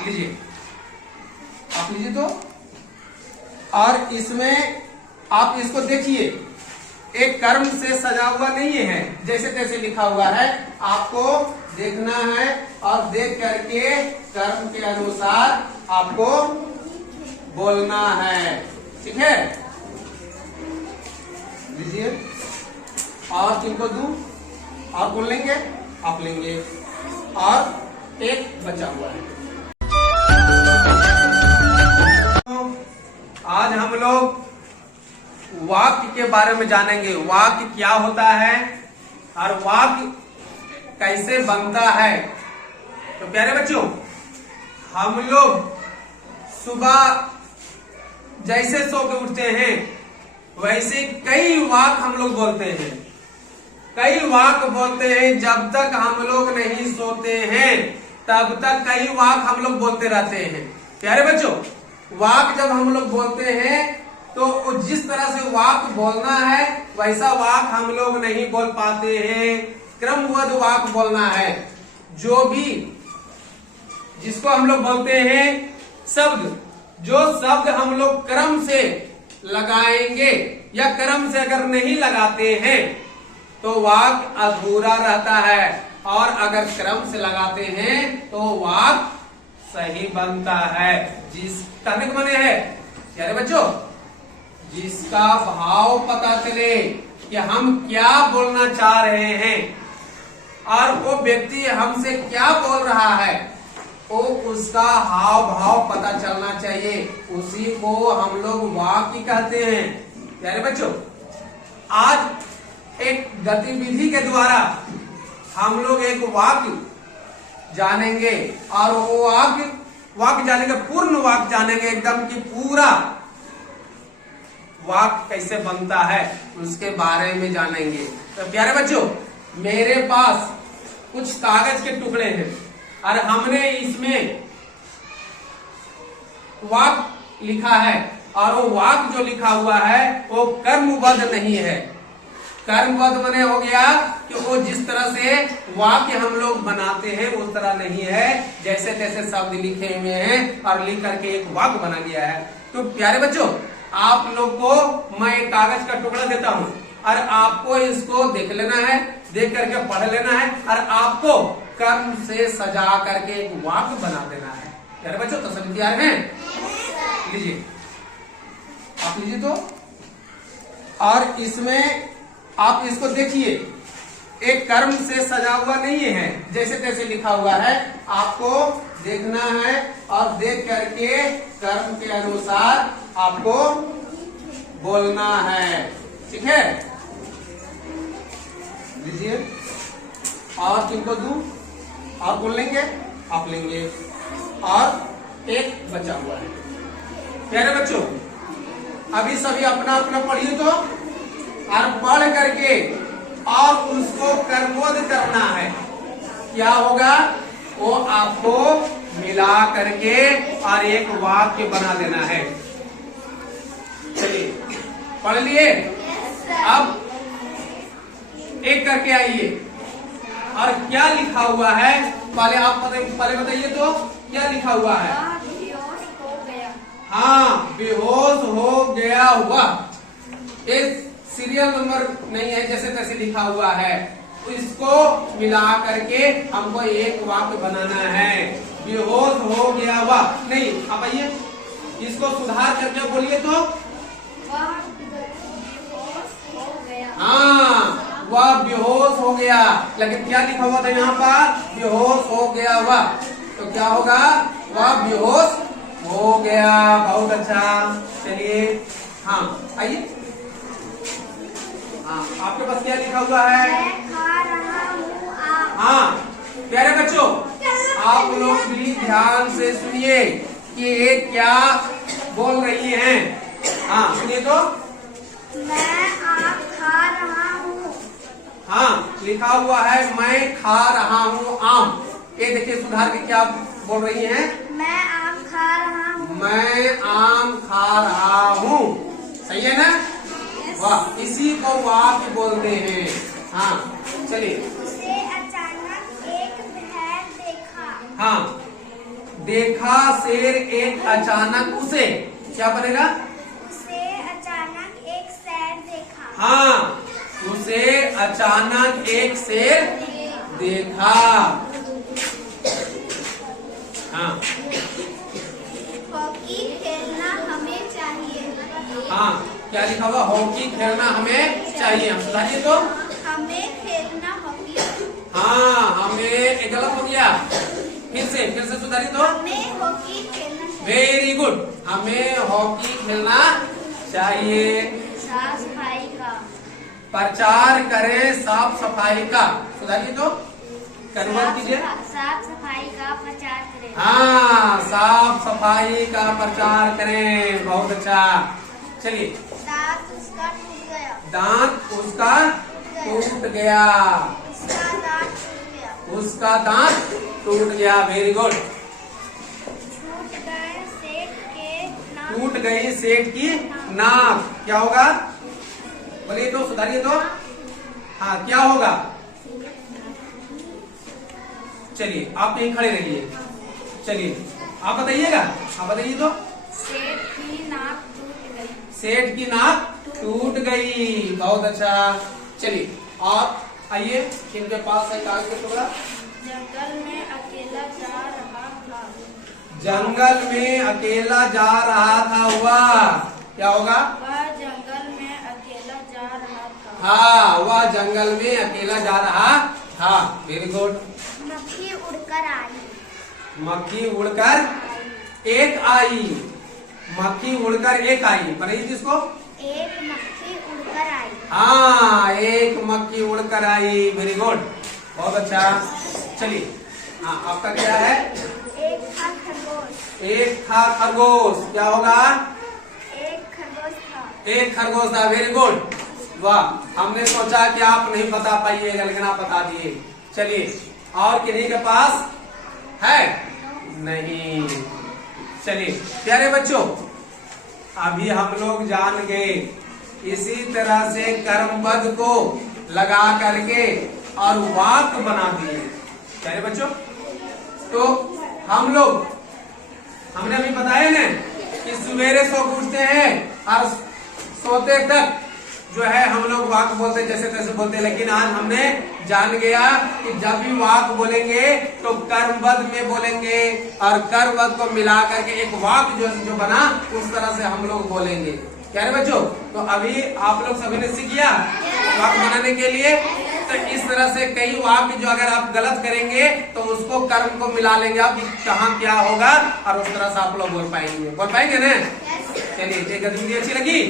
लीजिए, आप लीजिए तो। और इसमें आप इसको देखिए, एक कर्म से सजा हुआ नहीं है, जैसे तैसे लिखा हुआ है। आपको देखना है और देख करके कर्म के अनुसार आपको बोलना है, ठीक है। लीजिए, और किनको दूं? और कौन लेंगे? आप लेंगे। और एक बचा हुआ है। आज हम लोग वाक्य के बारे में जानेंगे। वाक्य क्या होता है और वाक्य कैसे बनता है। तो प्यारे बच्चों, हम लोग सुबह जैसे सो के उठते हैं वैसे कई वाक्य हम लोग बोलते हैं। कई वाक्य बोलते हैं, जब तक हम लोग नहीं सोते हैं तब तक कई वाक्य हम लोग बोलते रहते हैं। प्यारे बच्चों, वाक्य जब हम लोग बोलते हैं तो जिस तरह से वाक्य बोलना है वैसा वाक्य हम लोग नहीं बोल पाते हैं। क्रमबद्ध वाक्य बोलना है। जो भी जिसको हम लोग बोलते हैं शब्द, जो शब्द हम लोग क्रम से लगाएंगे या क्रम से अगर नहीं लगाते हैं तो वाक्य अधूरा रहता है, और अगर क्रम से लगाते हैं तो वाक्य सही बनता है। जिस कहने के माने है यारे बच्चों, जिसका भाव पता चले कि हम क्या बोलना चाह रहे हैं और वो व्यक्ति हमसे क्या बोल रहा है, वो उसका हाव भाव पता चलना चाहिए। उसी को हम लोग वाक्य कहते हैं। प्यारे बच्चों, आज एक गतिविधि के द्वारा हम लोग एक वाक्य जानेंगे, और वो वाक्य जानेंगे, पूर्ण वाक्य जानेंगे, एकदम कि पूरा वाक्य कैसे बनता है उसके बारे में जानेंगे। तो प्यारे बच्चों, मेरे पास कुछ कागज के टुकड़े हैं और हमने इसमें वाक्य लिखा है, और वो वाक्य जो लिखा हुआ है वो कर्मबद्ध नहीं है। कर्मबद्ध माने हो गया कि वो जिस तरह से वाक्य हम लोग बनाते हैं उस तरह नहीं है, जैसे तैसे शब्द लिखे हुए हैं और लिख करके एक वाक्य बना दिया है। तो प्यारे बच्चों, आप लोग को मैं एक कागज का टुकड़ा देता हूं और आपको इसको देख लेना है, देख करके पढ़ लेना है, और आपको कर्म से सजा करके एक वाक्य बना देना है। प्यारे बच्चों, तो सभी तैयार हैं? लीजिए, आप लीजिए तो। और इसमें आप इसको देखिए, एक कर्म से सजा हुआ नहीं है, जैसे तैसे लिखा हुआ है। आपको देखना है और देख करके कर्म के अनुसार आपको बोलना है, ठीक है। लीजिए, और किनको दूं? और कौन लेंगे? आप लेंगे। और एक बचा हुआ है। प्यारे बच्चों, अभी सभी अपना अपना पढ़िए तो, और पढ़ करके और उसको कर्मबद्ध करना है। क्या होगा? वो आपको मिला करके और एक वाक्य बना देना है। चलिए, पढ़ लिए? अब एक करके आइए, और क्या लिखा हुआ है पहले आप पहले बताइए तो, क्या लिखा हुआ है? हाँ, बेहोश हो गया हुआ। एक सीरियल नंबर नहीं है, जैसे तैसे लिखा हुआ है, तो इसको मिला करके हमको एक वाक्य बनाना है। बेहोश हो गया हुआ नहीं, आप आइए, इसको सुधार करके बोलिए तो। हाँ, वह बेहोश हो गया, लेकिन क्या लिखा हुआ था यहाँ पर? बेहोश हो गया हुआ। तो क्या होगा? वह बेहोश हो गया। बहुत अच्छा। चलिए, हाँ आइए। हाँ, आपके पास क्या लिखा हुआ है? मैं खा रहा हूँ आम। हाँ, प्यारे बच्चों, आप लोग भी ध्यान से सुनिए कि ये क्या बोल रही हैं। हाँ, सुनिए तो। मैं आम खा रहा हूँ। हाँ, लिखा हुआ है मैं खा रहा हूँ आम। ये देखिए सुधार के क्या बोल रही हैं? मैं आम खा रहा हूँ। मैं आम खा रहा हूँ। सही है ना? वाह, इसी को वाक्य बोलते हैं। हाँ, चलिए। उसे अचानक एक भैंस देखा। हाँ, देखा शेर एक अचानक उसे, क्या बनेगा? उसे अचानक एक शेर देखा। हाँ, उसे अचानक एक शेर देखा। हाँ हॉकी खेलना हमें चाहिए। हाँ, क्या लिखा हुआ? हॉकी खेलना हमें चाहिए। हम सुधारिए तो। हमें खेलना हॉकी। हाँ, हमें, एक गलत हो गया, फिर से सुधारिए तो। हमें हॉकी खेलना चाहिए। वेरी गुड, हमें हॉकी खेलना चाहिए। साफ सफाई का। प्रचार करें साफ सफाई का, सुधारिए तो, कन्वर्ट कीजिए। साफ सफाई का प्रचार करें। हाँ, साफ सफाई का प्रचार करें, बहुत अच्छा। चलिए, दांत उसका टूट गया। दांत उसका टूट गया। उसका दांत टूट गया। उसका दांत टूट गया, वेरी गुड। टूट गए सेठ के नाक। टूट गई सेठ की नाक, क्या होगा? बोलिए तो, सुधारिए तो। हाँ, क्या होगा? चलिए, आप यहीं खड़े रहिए। चलिए, आप बताइएगा, आप बताइए तो। सेठ की नाक टूट गई। सेठ की नाक टूट गई, बहुत अच्छा। चलिए, आप आइए, इनके पास है कागज का टुकड़ा। जंगल में अकेला जा रहा था। जंगल में अकेला जा रहा था, हुआ क्या होगा? वह जंगल में अकेला जा रहा था। हाँ, वह जंगल में अकेला जा रहा था, वेरी गुड। मक्खी उड़कर आई। मक्खी उड़कर एक आई। मक्खी उड़कर एक आई, बताइए जिसको। एक मक्खी उड़कर आई। हाँ, एक मक्खी उड़कर आई, वेरी गुड, बहुत अच्छा। चलिए, हाँ, आपका क्या है? एक था खरगोश। एक था खरगोश, क्या होगा? एक खरगोश था। एक खरगोश था, वेरी गुड, वाह। हमने सोचा कि आप नहीं बता पाइएगा, लेकिन आप बता दिए। चलिए, और किन्हीं के पास है? नहीं। चलिए प्यारे बच्चों, अभी हम लोग जान गए, इसी तरह से कर्मपद को लगा करके और वाक्य बना दिए। प्यारे बच्चों, तो हमने अभी बताया ना कि सवेरे सो उठते हैं और सोते तक जो है हम लोग वाक्य बोलते जैसे तैसे बोलते हैं, लेकिन आज हमने जान गया कि जब भी वाक्य बोलेंगे तो कर्मपद में बोलेंगे और कर्मपद को मिला करके एक वाक्य जो बना उस तरह से हम लोग बोलेंगे। क्या है बच्चों? तो अभी आप लोग सभी ने सीख लिया वाक्य बनाने के लिए। तो इस तरह से कई वाक्य जो अगर आप गलत करेंगे तो उसको कर्म को मिला लेंगे आप, कहाँ क्या होगा और उस तरह से आप लोग बोल पाएंगे ना। चलिए, ये गतिविधि अच्छी लगी?